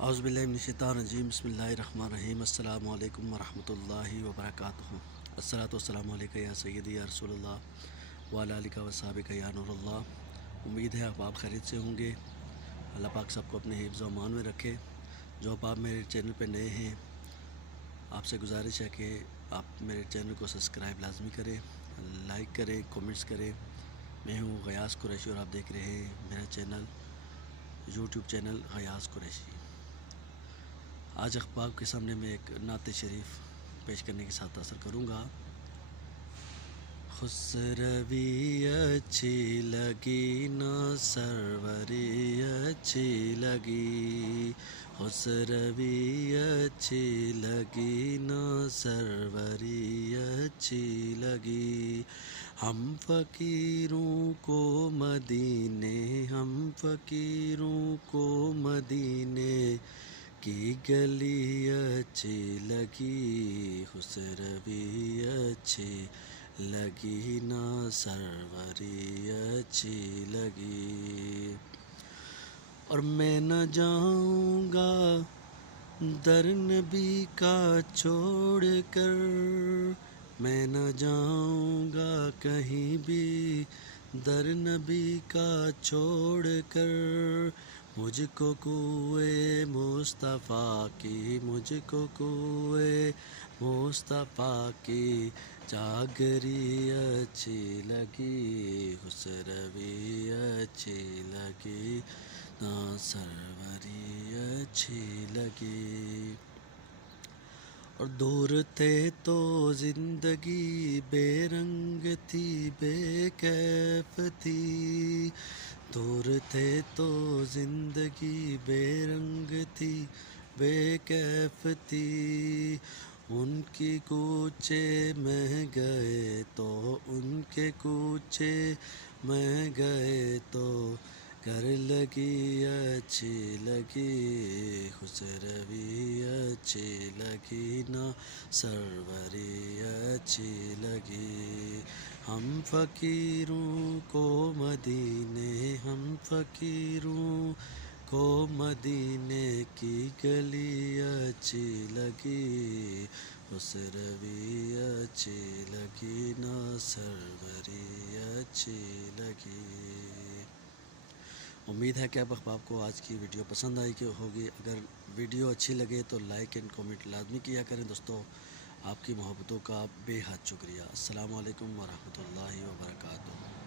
اعوذ باللہ من الشیطان الرجیم بسم اللہ الرحمن الرحیم السلام علیکم ورحمۃ اللہ وبرکاتہ الصلاۃ والسلام علیکہ یا سیدی یا رسول اللہ وعلی آلہ وصحبہ یا نور اللہ۔ امید ہے آپ خیریت سے ہوں گے۔ اللہ پاک سب کو اپنے حفظ و امان میں رکھے۔ جو آپ میرے چینل پہ نئے ہیں، آپ سے گزارش ہے کہ آپ میرے چینل کو سبسکرائب لازمی کریں، لائک کریں، کومنٹس کریں۔ میں ہوں غیاث قریشی اور آپ دیکھ رہے ہیں میرا چینل یوٹیوب چینل غیاث قریشی۔ آج اخبار کے سامنے میں ایک نعت شریف پیش کرنے کے ساتھ اثر کروں گا۔ خسروی اچھی لگی نہ سروری اچھی لگی، خسروی اچھی لگی نہ سروری اچھی لگی۔ ہم فقیروں کو مدینے، ہم فقیروں کو مدینے کی گلی اچھی لگی، خسروی اچھی لگی نہ سروری اچھی لگی۔ اور میں نہ جاؤں گا در نبی کا چھوڑ کر، میں نہ جاؤں گا کہیں بھی در نبی کا چھوڑ کر۔ مجھ کو کوئے مصطفیٰ کی، مجھ کو کوئے مصطفیٰ کی جاگری اچھی لگی، خسروی اچھی لگی نہ سروری اچھی لگی۔ اور دور تھے تو زندگی بے رنگ تھی، بے کیف تھی، دور تھے تو زندگی بے رنگ تھی، بے کیف تھی۔ ان کی کوچے میں گئے تو، ان کے کوچے میں گئے تو گھر لگی اچھی لگی، خسروی اچھی لگی نہ سروری اچھی لگی۔ ہم فقیروں کو مدینے، ہم فقیروں کو مدینے کی گلی اچھی لگی، خسروی اچھی لگی نہ سروری اچھی لگی۔ امید ہے کہ اب آپ کو آج کی ویڈیو پسند آئی ہوگی۔ اگر ویڈیو اچھی لگے تو لائک اینڈ کومنٹ لازمی کیا کریں دوستو۔ آپ کی محبتوں کا بے حد شکریہ۔ السلام علیکم ورحمۃ اللہ وبرکاتہ۔